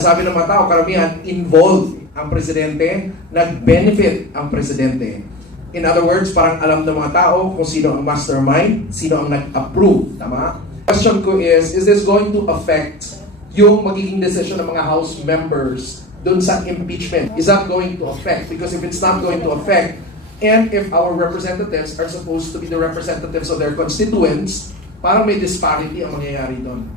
Sabi ng mga tao, karamihan, involved ang presidente, nag-benefit ang presidente. In other words, parang alam ng mga tao kung sino ang mastermind, sino ang nag-approve. Tama? Question ko is this going to affect yung magiging decision ng mga House members dun sa impeachment? Is that going to affect? Because if it's not going to affect, and if our representatives are supposed to be the representatives of their constituents, parang may disparity ang mangyayari doon.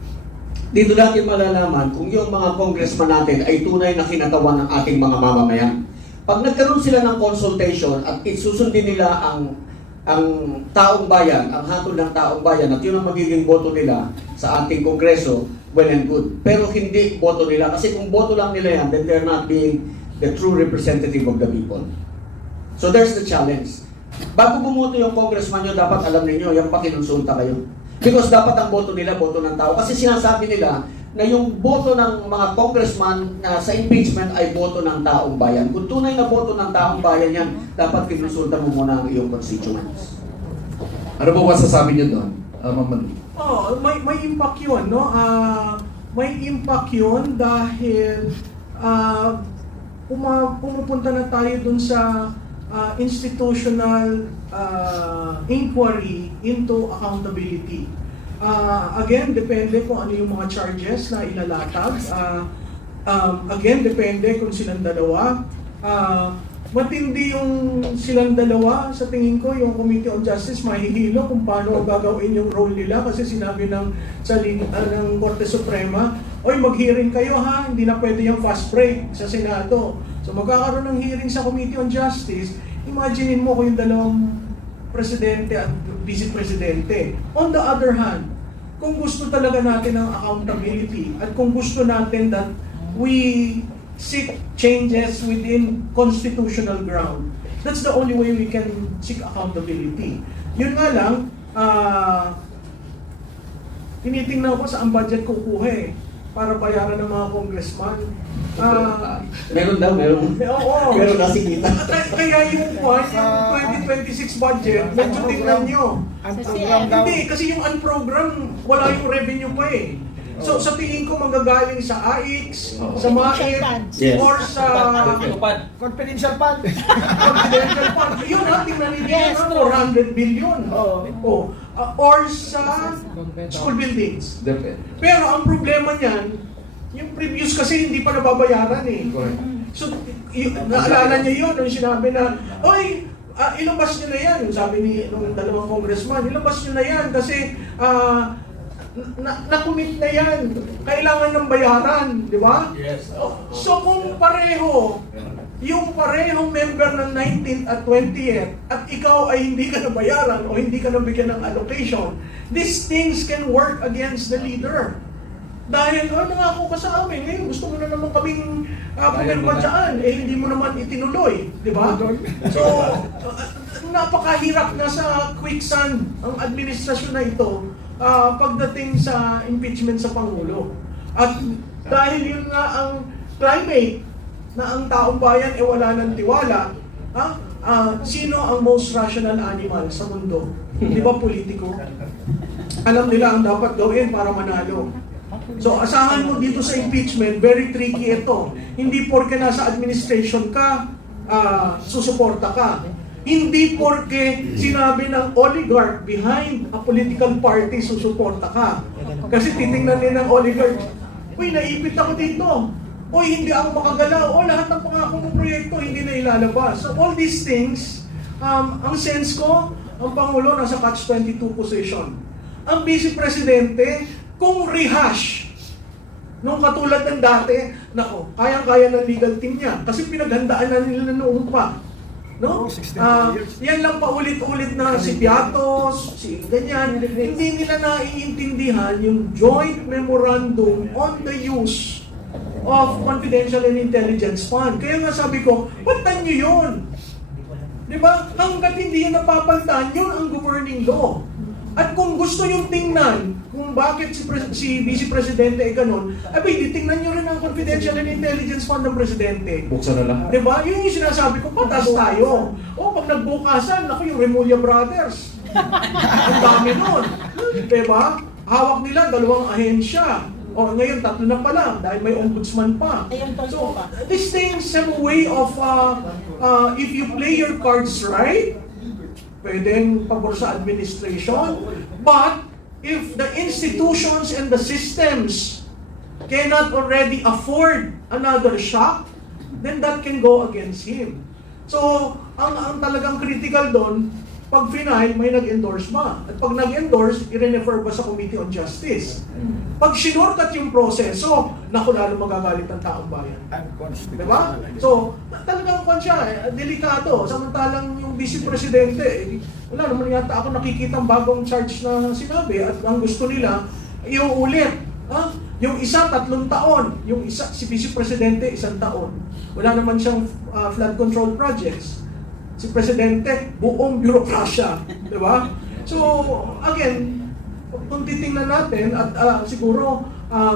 Dito natin malalaman kung yung mga congressman natin ay tunay na kinatawan ng ating mga mamamayan. Pag nagkaroon sila ng consultation at isusundin nila ang taong bayan, ang hatol ng taong bayan, at yun ang magiging boto nila sa ating kongreso, well and good. Pero hindi boto nila, kasi kung boto lang nila yan, then they're not being the true representative of the people. So there's the challenge. Bago bumoto yung congressman nyo, dapat alam niyo yung pakinonsulta kayo. Because dapat ang boto nila, boto ng tao. Kasi sinasabi nila na yung boto ng mga congressman na sa impeachment ay boto ng taong bayan. Kung tunay na boto ng taong bayan yan, dapat kinonsulta mo muna ang iyong constituents. Ano ba masasabi niyo doon, Ma'am Manu? May impact yun, no? May impact yun dahil pumupunta na tayo dun sa institutional inquiry into accountability. Again, depende kung ano yung mga charges na ilalatag. Again, depende kung silang dalawa. Matindi yung silang dalawa, sa tingin ko, yung Committee on Justice mahihilo kung paano gagawin yung role nila kasi sinabi ng Korte Suprema, oy, mag-hearing kayo ha, hindi na pwede yung fast break sa Senado. So magkakaroon ng hearing sa Committee on Justice, imaginein mo kung yung dalawang presidente at vice-presidente. On the other hand, kung gusto talaga natin ng accountability at kung gusto natin that we seek changes within constitutional ground, that's the only way we can seek accountability. Yun nga lang, tinitingnan ko sa ang budget kukuha para bayaran ng mga congressman. Meron daw, meron. Oo. Meron kasi kita. Kaya yung 2026 budget, medyo tingnan nyo. Hindi, kasi yung unprogram, wala yung revenue pa eh. So sa tingin ko manggagaling sa AIX, sa MAIP, or sa confidential fund. confidential fund. Yun tingnan ninyo, 400 billion. Or sa school buildings. Pero ang problema niyan, yung previous kasi hindi pa nababayaran eh. So, naalala niyo yun, nung sinabi na, oy, ilabas niyo na yan. Yung sabi ni nung dalawang congressman, ilabas niyo na yan kasi na-commit na yan. Kailangan ng bayaran, di ba? Yes. So kung pareho, yung parehong member ng 19th at 20th, at ikaw ay hindi ka nabayaran o hindi ka nabigyan ng allocation, these things can work against the leader. Dahil, nangako ka sa amin, ngayon gusto mo na naman kaming pumirma dyan, hindi mo naman itinuloy, di ba? So, napakahirap na sa quicksand ang administrasyon na ito pagdating sa impeachment sa Pangulo. At dahil yun nga ang climate, na ang taong bayan wala ng tiwala, sino ang most rational animal sa mundo? Di ba politiko? Alam nila ang dapat gawin para manalo. So asahan mo dito sa impeachment, very tricky ito. Hindi porke nasa administration ka, susuporta ka. Hindi porke sinabi ng oligarch behind a political party, susuporta ka. Kasi titingnan din ng oligarch, uy, naipit ako dito. Uy, hindi ako makagalaw. O, lahat ng pangako mong proyekto hindi na ilalabas. So all these things, ang sense ko, ang Pangulo nasa catch-22 position. Ang Vice Presidente, kung rehash, nung katulad ng dati, nako, kayang-kaya ng legal team niya. Kasi pinaghandaan na nila noong pa. No? Yan lang pa ulit-ulit na si Piatos, si ganyan. Hindi nila naiintindihan yung joint memorandum on the use of confidential and intelligence fund. Kaya nga sabi ko, palitan nyo yun. Diba? Hanggat hindi yun napapalitan, yun ang governing law. At kung gusto yung tingnan, kung bakit si Vice Presidente ay ganun, abay, tingnan nyo rin ang confidential and intelligence fund ng Presidente. Buksan na lahat. Diba? Yun yung sinasabi ko, patas tayo. O, pag nagbukasan, ako yung Remulla Brothers. Ang dami nun. Diba? Hawak nila, 2 ahensya. O ngayon, 3 na pa lang dahil may ombudsman pa. Ayun, tol So, pa. these things have a way of, if you play your cards right, pwedeng pabor sa administration. But, if the institutions and the systems cannot already afford another shock, then that can go against him. So, ang talagang critical doon, pag final, may nag-endorse ba? At pag nag-endorse, i-refer ba sa Committee on Justice? Pag sinorkat yung proseso, naku, lalo magagalit ang taong bayan. Diba? So, talagang kwan siya, delikado. Samantalang yung Vice Presidente, wala naman yata ako nakikita bagong charge na sinabi at ang gusto nila, yung ulit. Ha? Yung isa, 3 taon. Yung isa, si Vice Presidente, 1 taon. Wala naman siyang flood control projects. Si Presidente, buong bureaucracia. Diba? So, again, kung titingnan natin, at siguro,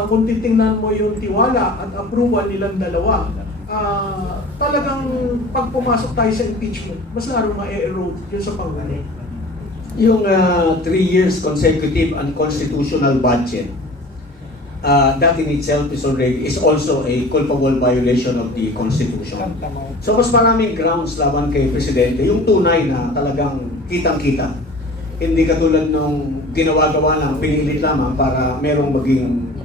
kung titingnan mo yung tiwala at approval nilang dalawa, talagang pag pumasok tayo sa impeachment, mas lalo ma-erode yun sa Pangulo. Yung 3 years consecutive unconstitutional budget, that in itself is also a culpable violation of the Constitution. So mas maraming grounds laban kay Presidente, yung tunay na talagang kitang-kita. Hindi katulad nung ginawa-gawa lang, pinilit lamang para merong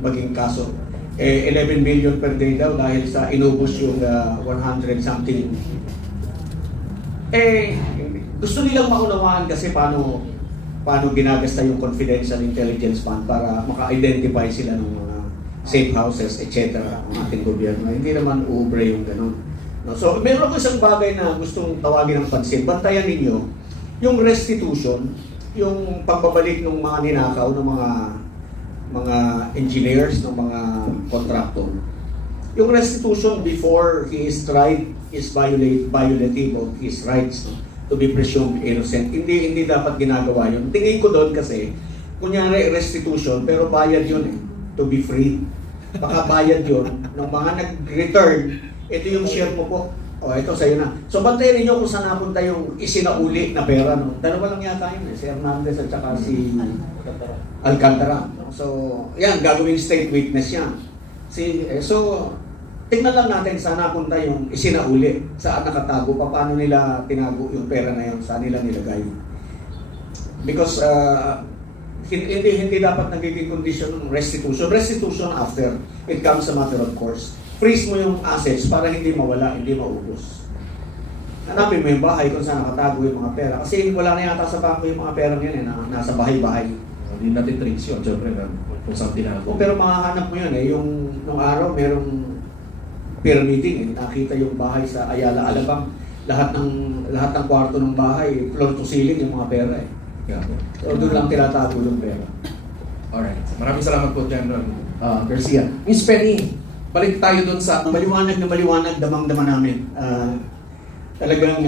maging kaso. 11 million per day daw dahil sa inubos yung 100 something. Gusto nilang maunawaan kasi paano ginagasta yung confidential intelligence fund para maka-identify sila ng mga safe houses, etc. ng ating gobyerno. Hindi naman uubre yung ganun. No? So, meron ko isang bagay na gustong tawagin ng pansin. Bantayan ninyo yung restitution, yung pagbabalik ng mga ninakaw ng mga engineers, ng mga contractor. Yung restitution before he is tried is violative of his rights, no? To be presumed innocent. Hindi dapat ginagawa yun. Tingin ko doon kasi, kunyari restitution, pero bayad yun to be free. Baka bayad yun ng mga nag-return, ito yung share mo po. O, ito sa'yo na. So, bantayan ninyo kung saan napunta yung isinauli na pera. No? Dalawa lang yata yun si Hernandez at saka si Alcantara. No? So, yan, gagawing state witness yan. So, tingnan lang natin saan napunta yung isinauli, saan nakatago, paano nila tinago yung pera na yun, saan nila nilagay. Because hindi dapat nagiging condition ng restitution. Restitution after, it comes a matter of course. Freeze mo yung assets para hindi mawala, hindi maubos. Hanapin mo yung bahay kung saan nakatago yung mga pera. Kasi wala na yata sa bangko yung mga pera niyan na nasa bahay-bahay. Hindi natin tricks yun, syempre, kung saan tinago. Pero makahanap mo yun yung nung araw merong peer meeting, nakita yung bahay sa Ayala, Alabang, lahat ng kwarto ng bahay, floor to ceiling yung mga pera Yeah. So doon lang tinatago yung pera. Alright. Maraming salamat po, General Garcia. Miss Penny, balik tayo dun sa... Maliwanag na maliwanag, damang-dama namin. Talagang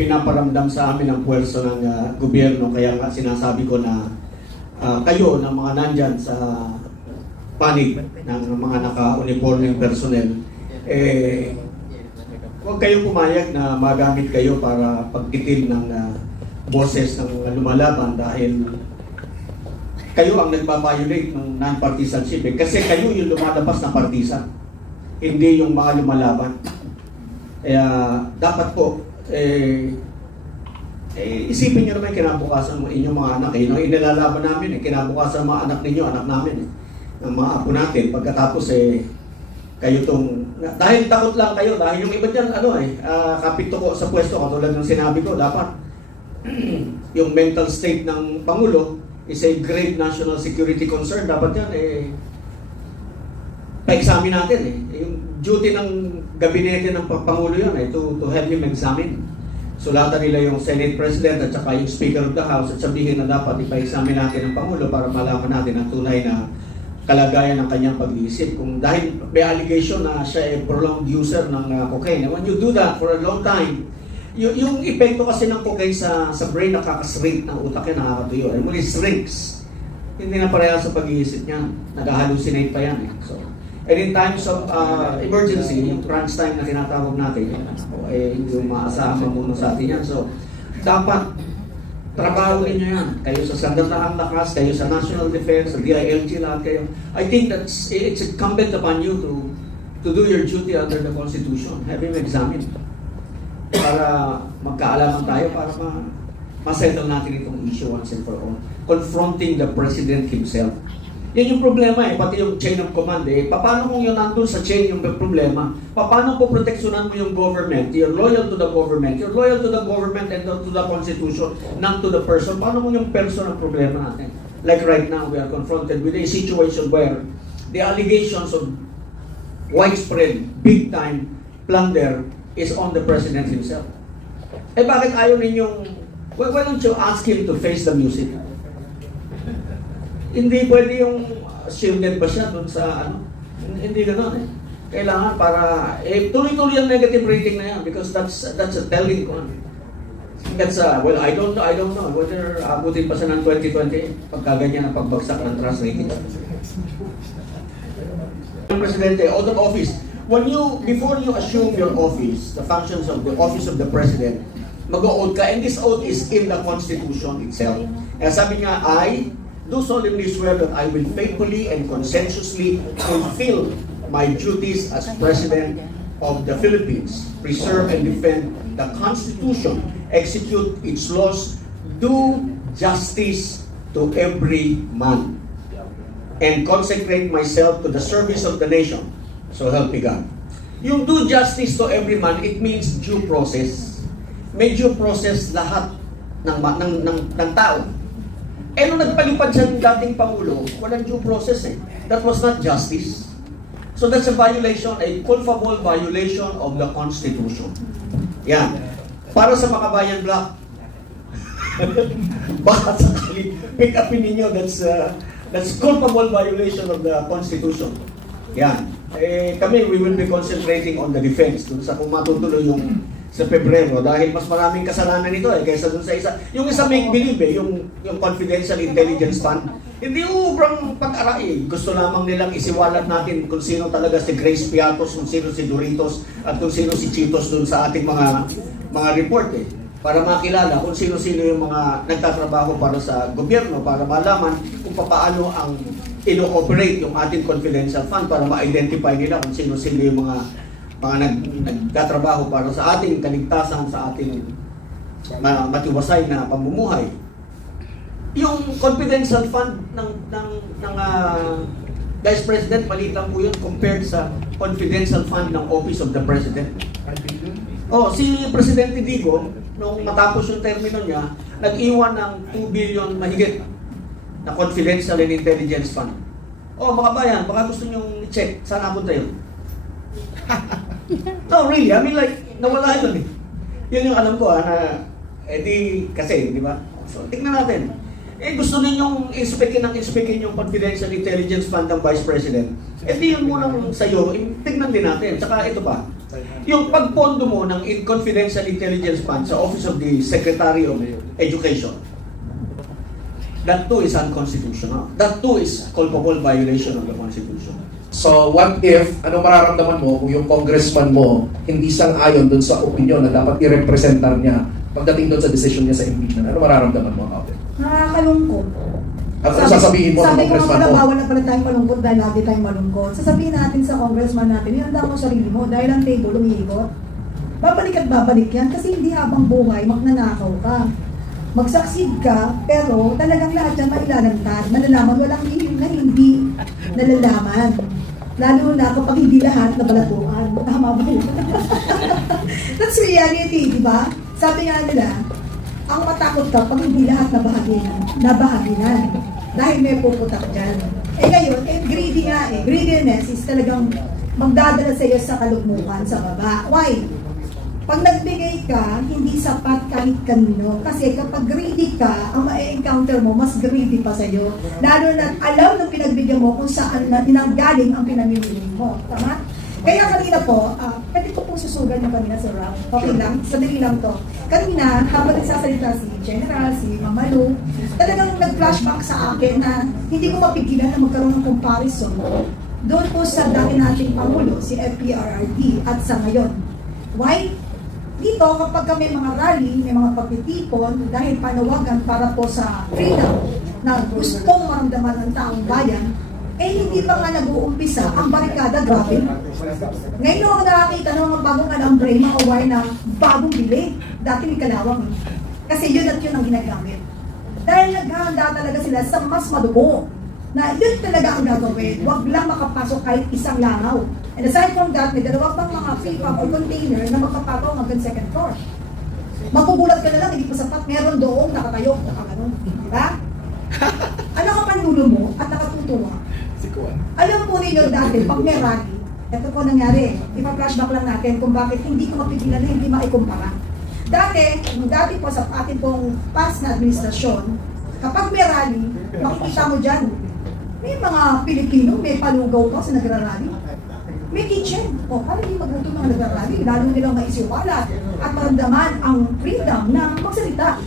pinaparamdam sa amin ang puwerso ng gobyerno, kaya nga sinasabi ko na kayo ng mga nandyan sa panig ng mga naka-uniforming personnel, huwag kayong pumayag na magamit kayo para pagkitil ng boses ng lumalaban dahil kayo ang nagpa-violate ng non-partisanship. Kasi kayo yung lumalabas na partisan, hindi yung mga lumalaban. Kaya dapat po, isipin nyo naman kinabukasan ng inyong mga anak. Yun ang inilalaban namin. Kinabukasan ng mga anak ninyo, anak namin. Ng mga apo natin. Pagkatapos kayo dahil takot lang kayo, dahil yung iba dyan, kapito ko sa pwesto, katulad ng sinabi ko, dapat yung mental state ng Pangulo is a grave national security concern. Dapat yan, pa-examine natin. Yung duty ng gabinete ng Pangulo yan, to help him examine. Sulatan nila yung Senate President at saka yung Speaker of the House at sabihin na dapat ipa-examine natin ang Pangulo para malaman natin ang tunay na kalagayan ng kanyang pag-iisip. Kung dahil may allegation na siya ay prolonged user ng cocaine. And when you do that for a long time, yung epekto kasi ng cocaine sa brain nakakashrink ng utak yan, nakakatuyo. And muli shrinks. Hindi na pareha sa pag-iisip niya. Nag-hallucinate pa yan. So, and in times of emergency, yung crunch time na tinatawag natin, yung maasahan muna sa atin yan. So, dapat Trabaho ninyo yan. Kayo sa Sandatahang Lakas, kayo sa National Defense, sa DILG, lahat kayo. I think it's incumbent upon you to do your duty under the Constitution. Have him examined. Para magkaalaman tayo, para ma-settle natin itong issue once and for all. Confronting the President himself. Yan yung problema pati yung chain of command Paano kung yun nandun sa chain yung problema? Paano po proteksyonan mo yung government? You're loyal to the government. You're loyal to the government and to the Constitution, not to the person. Paano mo yung person ang problema natin? Like right now, we are confronted with a situation where the allegations of widespread, big-time plunder is on the President himself. Bakit ayaw ninyong, why don't you ask him to face the music? Hindi pwede yung shielded ba siya dun sa hindi gano'n Kailangan para, tuloy-tuloy ang negative rating na yan because that's a telling one. That's well, I don't know whether abutin pa siya ng 2020 pagka ganyan ang pagbagsak ng trust rating. Presidente, out of office, before you assume your office, the functions of the office of the President, mag-o-oath ka, and this oath is in the Constitution itself. Kaya sabi nga, I do solemnly swear that I will faithfully and conscientiously fulfill my duties as President of the Philippines, preserve and defend the Constitution, execute its laws, do justice to every man, and consecrate myself to the service of the nation. So help me God. Yung do justice to every man, it means due process. May due process lahat ng tao. Nung nagpalipad siya ng dating Pangulo, walang due process That was not justice. So that's a violation, a culpable violation of the Constitution. Yan. Para sa mga bayan black, baka sakali, pick upin ninyo, that's culpable violation of the Constitution. Yan. Kami, we will be concentrating on the defense dun sa kung matutuloy yung sa Pebrero dahil mas maraming kasalanan nito kaysa dun sa isa. Yung isa make believe yung confidential intelligence fund. Hindi ubrang pag-aray. Gusto lamang nilang isiwalat natin kung sino talaga si Grace Piatos, kung sino si Doritos, at kung sino si Chitos dun sa ating mga report para makilala kung sino-sino yung mga nagtatrabaho para sa gobyerno, para malaman kung paano ang ino-operate yung ating confidential fund para ma-identify nila kung sino-sino yung mga nagtatrabaho para sa ating kaligtasan, sa ating matiwasay na pamumuhay. Yung confidential fund ng Vice President, maliit lang po yun compared sa confidential fund ng Office of the President. Si Presidente Digo, nung matapos yung termino niya, nag-iwan ng 2 billion mahigit na confidential and intelligence fund. Mga bayan, baka gusto nyong check, saan napunta yun? No, really, I mean nawala yun Yun yung alam ko kasi, di ba? So, tingnan natin. Gusto ninyong inspekin yung confidential intelligence fund ng Vice President. Di yun munang sa'yo, tingnan din natin. Tsaka ito pa, yung pagpondo mo ng confidential intelligence fund sa Office of the Secretary of Education, that too is unconstitutional. That too is culpable violation of the Constitution. So what if, ano mararamdaman mo kung yung congressman mo hindi sang-ayon dun sa opinion na dapat i-representar niya pagdating dun sa decision niya sa impeachment? Ano mararamdaman mo about it? Nakakalungkot. At ano sasabihin mo sa sabi ko congressman nga mo? bawal na pala tayong malungkot dahil lagi tayong malungkot. Sasabihin natin sa congressman natin, ihanda mo sarili mo dahil ang table umiikot. Babalik at babalik yan kasi hindi habang buhay magnanakaw ka. Mag-succeed ka, pero talagang lahat yan mailalantad. Malalaman, walang hihim na hindi nalalaman. Lalo na kapag hindi lahat nabalatuan. Tama ba yun? That's reality, di ba? Sabi nga nila, ang matakot ka pag hindi lahat nabahaginan. Dahil may puputak dyan. Ngayon, greedy nga Greediness is talagang magdadala sa iyo sa kalugmukan sa baba. Why? Pag nagbigay ka, hindi sapat kahit kanino. Kasi kapag greedy ka, ang ma-encounter mo, mas greedy pa sa'yo. Lalo na alam ng pinagbigyan mo kung saan na galing ang pinamimili mo. Tama? Kaya kanina po, pwede ko pong susugan yung kanina sa rap. Okay lang? Sadali lang to. Kanina, habang nagsasalita si General, si Mamalu, talagang nag-flashback sa akin na hindi ko mapigilan na magkaroon ng comparison doon po sa dati nating Pangulo, si FPRRD, at sa ngayon. Why? dito kapag may mga rally, may mga pagtitipon dahil panawagan para po sa freedom na gustong maramdaman ng taong bayan, hindi pa nga nag-uumpisa ang barikada, grabe. Ngayon ako nakakita ng mga bagong alambre, mga wire na bagong bili. Dati may kalawang. Kasi yun at yun ang ginagamit. Dahil naghahanda talaga sila sa mas madugo na yun talaga ang gagawin. Huwag lang makapasok kahit isang langaw. And aside from that, may dalawa pang mga pipa o container na magpapataw hanggang second floor. Magugulat ka na lang, hindi pa sapat. Meron doon nakatayo. Nakaganon. Diba? Ano ka pandulo mo at nakatutuwa? Alam po ninyo dati, pag may rally, ito po nangyari, ipa-flashback lang natin kung bakit hindi ko mapigilan na hindi maikumpara. Dati po sa ating pong past na administrasyon, kapag may rally, makikita mo dyan, may mga Pilipino, may palugaw pa sa nagrarally. May kitchen. O, paano hindi magluto mga nagrarally? Lalo nilang maisiwalat at maramdaman ang freedom na magsalita.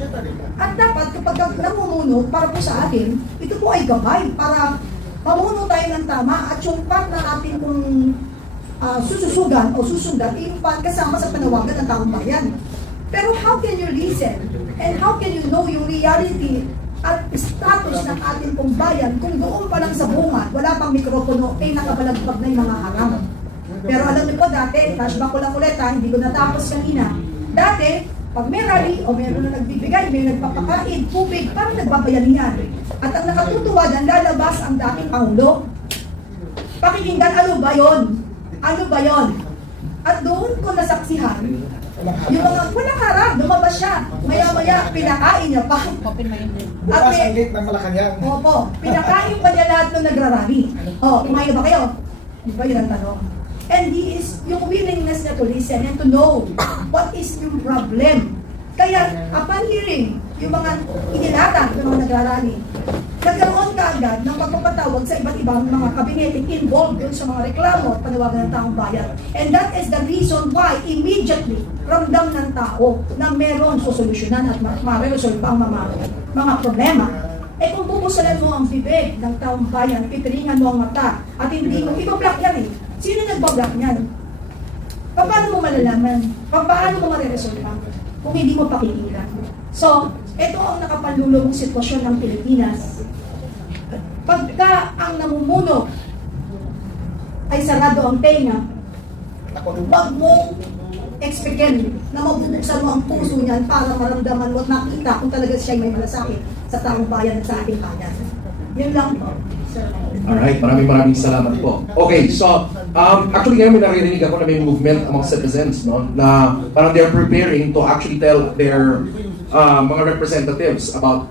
At dapat kapag namumuno para po sa atin, ito po ay gabay para mamuno tayo ng tama at yung part na atin kung sususugan o susundan, yung part kasama sa panawagan ng taong bayan. Pero how can you listen? And how can you know yung reality at status ng ating pong bayan kung doon pa lang sa bunga, wala pang mikropono, nakabalagpag na yung mga harang. Pero alam niyo po dati, flashback ko lang ulit hindi ko natapos kanina. Dati, pag may rally o meron na nagbibigay, may nagpapakain, tubig, parang nagbabayanihan. At ang nakatutuwa dyan, lalabas ang dating Pangulo. Pakikinggan, ano ba yon? Ano ba yon? At doon ko nasaksihan, yung mga walang harap, lumabas siya. Maya-maya, pinakain niya pa. At Bukas ang gate ng Malacanang. Opo, pinakain pa niya lahat ng nagrarally. Kumain na ba kayo? Di ba yun ang tanong? And yung willingness niya to listen and to know what is yung problem. Kaya, upon hearing yung mga inilatag ng mga nagrarally, nagkaroon ka agad ng pagpapatawag sa iba't ibang mga kabinete involved dun sa mga reklamo at panawagan ng taong bayan. And that is the reason why immediately ramdam ng tao na meron susolusyonan at ma-resolve ang mga problema. Kung bubusalan mo ang bibig ng taong bayan, pipiringan mo ang mata, at hindi mo, ibablock yan Sino nagbablock niyan? Paano mo malalaman? Paano mo mariresolve kung hindi mo pakikinggan? So, ito ang nakapanlulong sitwasyon ng Pilipinas. Pagka ang namumuno ay sarado ang tenga, huwag mong expectin na mabubuksan mo ang puso niyan para maramdaman mo at makita kung talaga siya may malasakit sa taong bayan at sa ating bayan. Yun lang po. Alright, maraming salamat po. Okay, so actually ngayon may naririnig ako na may movement among citizens, no, na parang they're preparing to actually tell their mga representatives about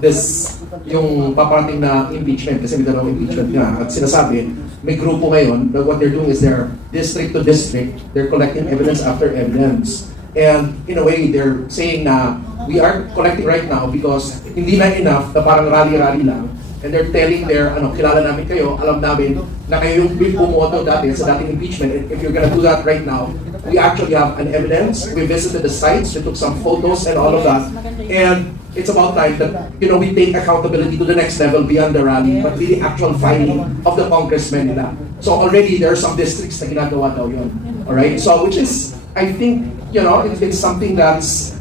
this, yung paparating na impeachment, kasi may dalawang impeachment nga, at sinasabi, may grupo ngayon that what they're doing is they're district to district, they're collecting evidence after evidence. And in a way, they're saying na we are collecting right now because hindi na enough na parang rally-rally lang. And they're telling their, kilala namin kayo, alam namin na kayo yung bumoto dati sa dating impeachment. And if you're gonna do that right now, we actually have an evidence. We visited the sites, we took some photos and all of that. And it's about time that, we take accountability to the next level beyond the rally, but really actual filing of the congressmen nila. So already there are some districts na ginagawa daw yun. Alright? So which is, I think, it's something that's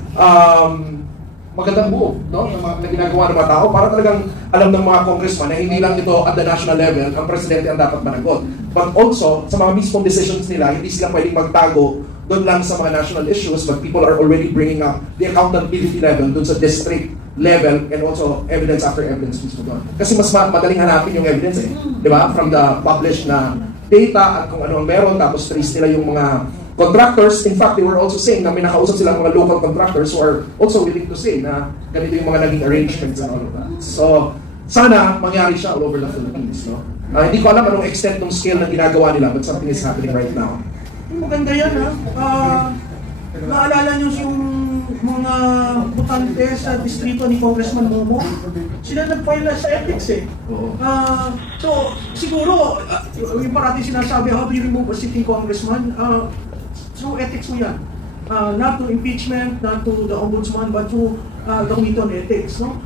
magandang move, no? Na ginagawa ng mga tao para talagang alam ng mga congressman na hindi lang ito at the national level ang presidente ang dapat managot. But also, sa mga mismong decisions nila, hindi sila pwedeng magtago doon lang sa mga national issues, but people are already bringing up the accountability level doon sa district level and also evidence after evidence mismo doon. Kasi mas madaling hanapin yung evidence di ba? From the published na data at kung ano ang meron, tapos trace nila yung mga contractors. In fact, they were also saying na may nakausap sila mga local contractors who are also willing to say na ganito yung mga naging arrangements and all of that. So, sana mangyari siya all over the Philippines. No? Hindi ko alam anong extent ng scale na ginagawa nila, but something is happening right now. Maganda yan naalala nyo yung mga butante sa distrito ni Congressman Momo, sila nag-file sa ethics so siguro yung parati sinasabi, how do you remove a sitting congressman? Through ethics mo yan, not to impeachment, not to the ombudsman, but to the Committee on Ethics, no?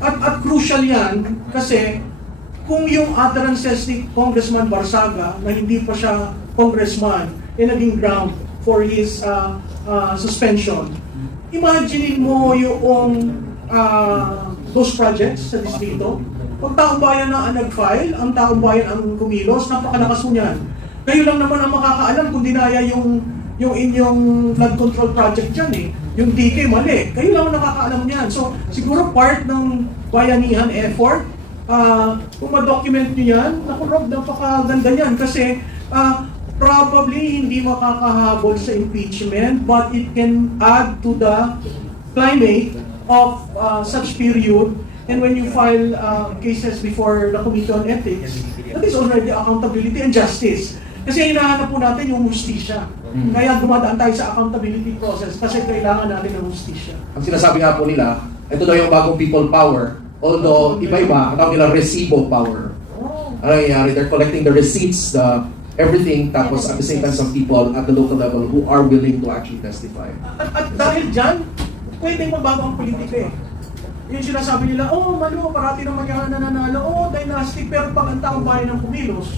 At crucial yan kasi kung yung utterances ni Congressman Barsaga na hindi pa siya congressman naging ground for his suspension. Imagine mo yung those projects sa distrito. Pag taong bayan na ang nag-file, ang taong bayan ang kumilos, napakalakas mo niyan. Kayo lang naman ang makakaalam kung dinaya yung inyong flood control project dyan eh. Yung DK mali. Kayo lang ang nakakaalam niyan. So, siguro part ng bayanihan effort, kung ma-document nyo yan, naku Rob, napakaganda yan. Kasi, probably hindi makakahabol sa impeachment, but it can add to the climate of such period. And when you file cases before the Committee on Ethics, that is already accountability and justice. Kasi hinahanap po natin yung hustisya. Kaya dumadaan tayo sa accountability process kasi kailangan natin ng hustisya. Ang sinasabi nga po nila, ito daw yung bagong people power. Although, iba-iba, ang tawag nila resibo power. Ano nangyayari? They're collecting the receipts, everything, tapos at the same time some people at the local level who are willing to actually testify. At dahil dyan, pwedeng magbago ang politika eh. Yung sinasabi nila, Manu, parati naman yan nananalo, dynastic, pero pag ang taong bayan ng kumilos,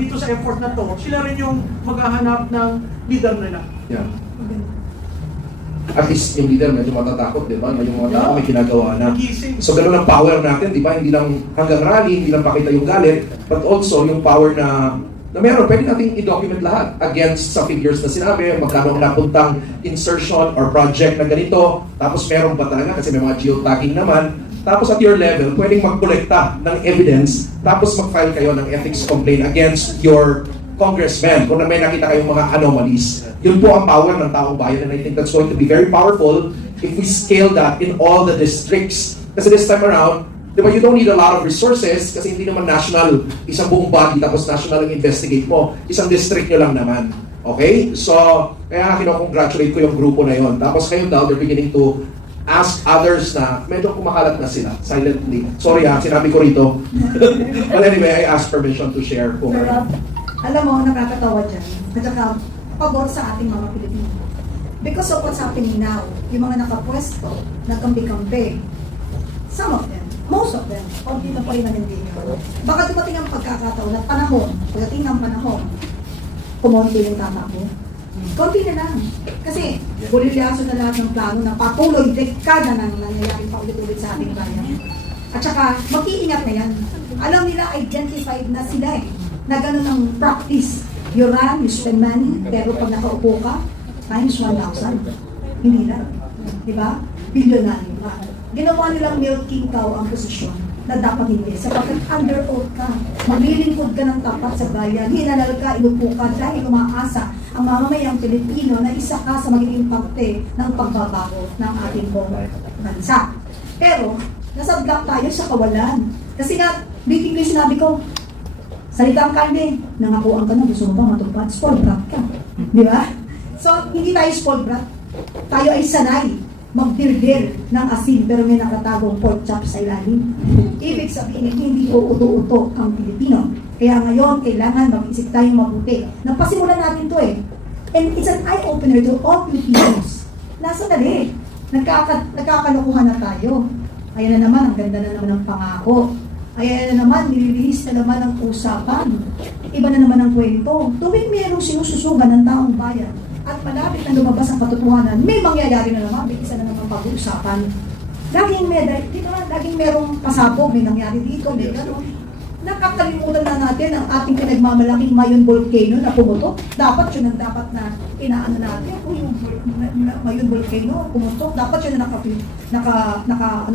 dito sa effort na to, sila rin yung maghahanap ng leader nila. Yeah. At least yung leader medyo matatakot, di ba? Yung mga tao may ginagawa na. Gising. So ganun ang power natin, di ba? Hindi lang hanggang rally, hindi lang pakita yung galit, but also yung power na meron, pwede natin i-document lahat against sa figures na sinabi, magkano ang napuntang insertion or project na ganito, tapos meron ba talaga kasi may mga geotagging naman, tapos at your level, pwedeng mag-kolekta ng evidence, tapos mag-file kayo ng ethics complaint against your congressman kung may nakita kayong mga anomalies. Yun po ang power ng taong bayan, and I think that's going to be very powerful if we scale that in all the districts. Kasi this time around, di ba, you don't need a lot of resources kasi hindi naman national, isang buong body tapos national ang investigate mo. Isang district nyo lang naman. Okay? So, kaya kinocongratulate ko yung grupo na yon. Tapos kayo daw, they're beginning to ask others na medyo kumakalat na sila, silently. Sorry sinabi ko rito. But anyway, I ask permission to share kung Pero, alam mo, nakakatawa dyan. At saka, pabor sa ating mga Pilipino. Because of what's happening now, yung mga nakapwesto, nagkambi-kambi, some of them, most of them, konti na pa rin nanindigan. Baka dumating ang pagkakataon at panahon, pagdating ng panahon, kumonti yung tama ko. Konti na lang. Kasi, bulilyaso na lahat ng plano na patuloy, dekada na nangyayari pa ulit-ulit sa ating bayan. At saka, mag-iingat na yan. Alam nila, identified na sila na gano'n ang practice. You run, you spend money, pero pag nakaupo ka, times 1,000. Hindi na. Diba? Bilyonaryo ka. Ginawa nilang milking cow ang posisyon na dapat hindi. Sapagkat under oath ka, maglilingkod ka ng tapat sa bayan, hinalal ka, inupo ka, dahil umaasa ang mamamayang Pilipino na isa ka sa magiging parte ng pagbabago ng ating buong bansa. Pero, nasadlak tayo sa kawalan. Kasi nga, meeting ko yung sinabi ko, salitang kalde, nangakuan ka na, gusto mo pa matupad, spoiled brat ka. Di ba? So, hindi tayo spoiled brat. Tayo ay sanay magdirdir ng asin pero may nakatagong pork chop sa ilalim. Ibig sabihin, hindi po uto-uto ang Pilipino. Kaya ngayon, kailangan mag-isip tayong mabuti. Napasimulan natin to eh. And it's an eye-opener to all Filipinos. Nasa dali. Nagkakalokohan na tayo. Ayan na naman, ang ganda na naman ng pangako. Ayan na naman, nililihis na naman ang usapan. Iba na naman ang kwento. Tuwing mayroong sinususugan ng taong bayan, at malapit na lumabas ang katotohanan, may mangyayari na naman, may isa na naman pag-uusapan. Laging merong pasabog, may nangyari dito, may gano'n. Nakakalimutan na natin ang ating pinagmamalaking Mayon Volcano na pumutok. Dapat yun ang dapat na inaano natin. Kung yung Mayon Volcano pumutok, dapat yun na naka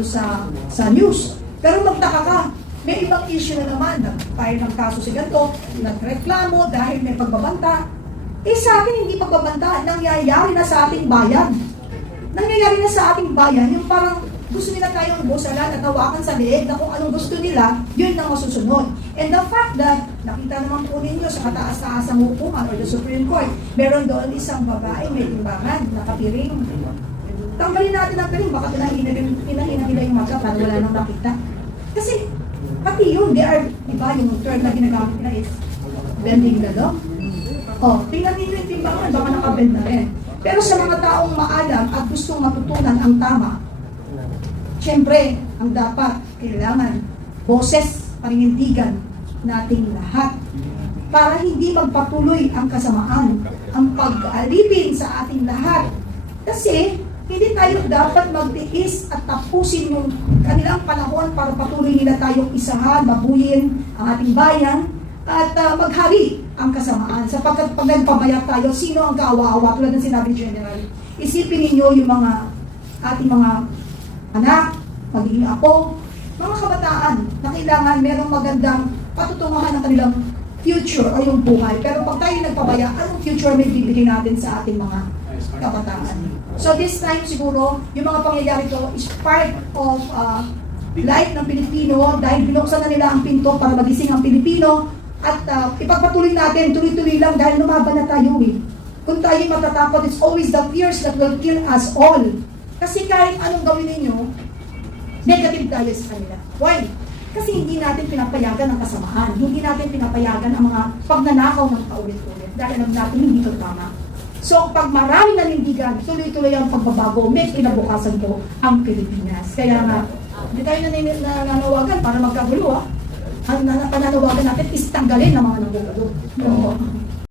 sa news. Pero magtaka ka, may ibang issue na naman. Nag-file ng kaso si ganito, nagreklamo dahil may pagbabanta. Sa akin, hindi pagbabanta, nangyayari na sa ating bayan. Nangyayari na sa ating bayan, yung parang gusto nila tayong busalan at tawakan sa leeg na kung anong gusto nila, yun ang masusunod. And the fact that, nakita naman po ninyo sa kataas-taasang hukuman or the Supreme Court, meron doon isang babae, may timbangan, nakapiring. Tanggalin natin ang piring, baka pinahina nila yung mata para wala nang makita. Kasi, pati yun, diba, yung term na ginagamit nila is bending the law. Tingnan ninyo yung timbangan, baka nakabend na rin. Pero sa mga taong maalam at gustong matutunan ang tama, siyempre, ang dapat, kailangan, boses, paninindigan nating lahat. para hindi magpatuloy ang kasamaan, ang pag-alipin sa ating lahat. Kasi hindi tayo dapat magtiis at tapusin yung kanilang panahon para patuloy nila tayong isahan, mabuyin ang ating bayan at maghari ang kasamaan. Sapagkat pag nagpabaya tayo, sino ang kaawa-awa? Tulad ng sinabi ni General, isipin ninyo yung mga ating mga anak, magiging apo, mga kabataan na kailangan merong magandang patutunguhan ng kanilang future o yung buhay. Pero pag tayo nagpabaya, anong future may bibigay natin sa ating mga kabataan? So this time siguro, yung mga pangyayari ko is part of life ng Pilipino dahil binuksan na nila ang pinto para magising ang Pilipino at ipagpatuloy natin, tuloy-tuloy lang dahil lumaban na tayo eh. Kung tayo matatakot, it's always the fears that will kill us all. Kasi kahit anong gawin ninyo, negative tayo sa kanila. Why? Kasi hindi natin pinapayagan ang kasamaan. Hindi natin pinapayagan ang mga pagnanakaw ng paulit-ulit. Dahil alam natin hindi ito tama. So, pag maraming nanindigan, tuloy-tuloy ang pagbabago, may kinabukasan ko ang Pilipinas. Kaya nga, hindi tayo nananawagan para magkagulo. Ang pananawagan natin is tanggalin ng mga nanggugulo.